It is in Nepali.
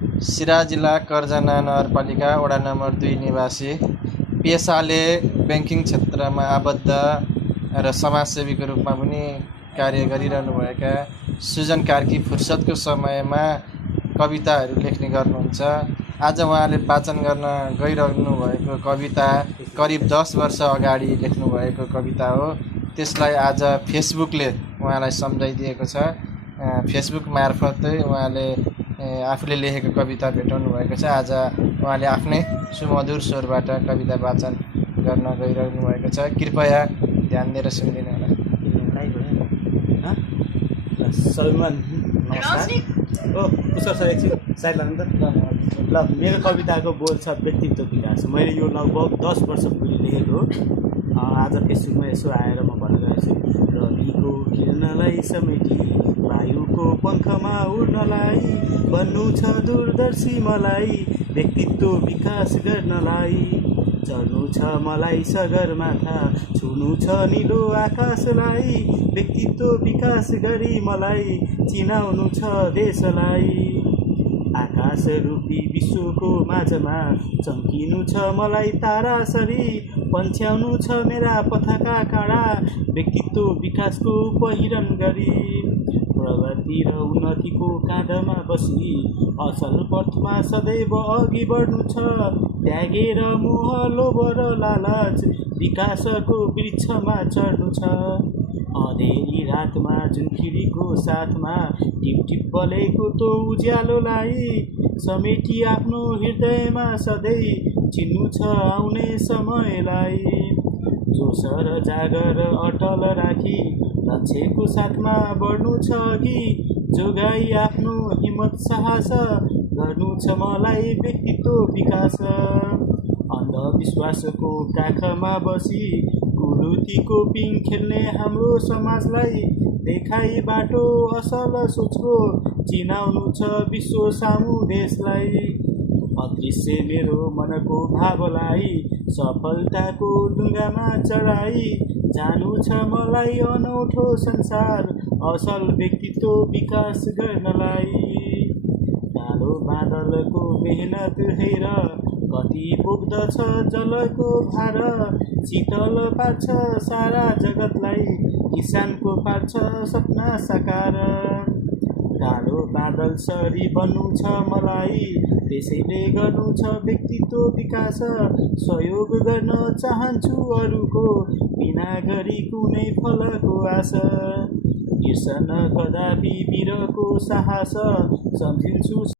सिराहा जिल्ला कर्जन्हा नगरपालिका वडा नम्बर 2 निवासी, पेसाले ब्याङ्किङ क्षेत्रमा आबद्ध र समाजसेवीको रूपमा पनि कार्य गरिरहनुभएका सुजन कार्की फुर्सदको समयमा कविताहरू लेख्ने गर्नुहुन्छ। आज उहाँले वाचन गर्न गइरहनु भएको कविता करिब 10 वर्ष अगाडि लेख्नुभएको कविता हो। त्यसलाई आज फेसबुकले उहाँलाई सम्झाइदिएको छ। फेसबुक मार्फतै उहाँले आफूले लेखेको कविता भेटाउनु भएको छ। आज उहाँले आफ्नै सुमधुर स्वरबाट कविता वाचन गर्न गइरहनु भएको छ। कृपया ध्यान दिएर सुनिदिनु होला। सलमान नमस्कार। पुष्कर सर एकछिन साइड लाग्नु त ल। मेरो कविताको बोल छ व्यक्तित्व विकास। मैले यो लगभग 10 वर्ष पुगि लेखेको हो। आज फेसबुकमा यसो आएर म भन्न गएको छु, रविको किरणलाई समेटी वायुको पङ्खमा उड्नलाई, बन्नु छ दूरदर्शी मलाई, व्यक्तित्व विकास गर्नलाई, चढ्नु छ मलाई सगरमाथा, छुनु छ निलो आकाशलाई, व्यक्तित्व विकास गरी मलाई चिनाउनु छ देशलाई, आकाश रूपी विश्वको माझमा चम्किनु छ मलाई तारासरी, पन्छ्याउनु छ मेरा पथका काँडा, व्यक्तित्व विकासको पहिरन गरी, प्रगति र उन्नतिको काँधमा बसी असल पथमा सदैव अघि बढ्नु छ, त्यागेर मोह लोभ र लालच विकासको वृक्षमा चढ्नु छ, अँधेरी रातमा जुनखिरीको साथमा टिप टिप बलेको तो उज्यालोलाई समेटी आफ्नो हृदयमा सधैँ चिन्नु छ आउने समयलाई, जोस र जागर अटल राखी लक्ष्यको साथमा बढ्नु छ अघि, जोगाई आफ्नो हिम्मत साहस गर्नु छ मलाई व्यक्तित्व विकास, अन्धविश्वासको काखमा बसी कुरुतिको पिङ खेल्ने हाम्रो समाजलाई देखाई बाटो असल सोचको चिनाउनु छ विश्व सामु देशलाई, अदृश्य मेरो मनको भावलाई सफलताको ढुङ्गामा चढाई, जानु छ मलाई अनौठो संसार असल व्यक्तित्व विकास गर्नलाई, कालो बादलको मेहनत हेर कति बोक्दछ जलको भार, शीतल पार्छ सारा जगतलाई, किसानको पार्छ सपना साकार, कालो बादल सरी बन्नु छ मलाई, त्यसैले गर्नु छ व्यक्तित्व विकास, सहयोग गर्न चाहन्छु अरूको बिना गरी कुनै फलको आश, बिर्सन कदापि वीरको साहस सम्झिन्छु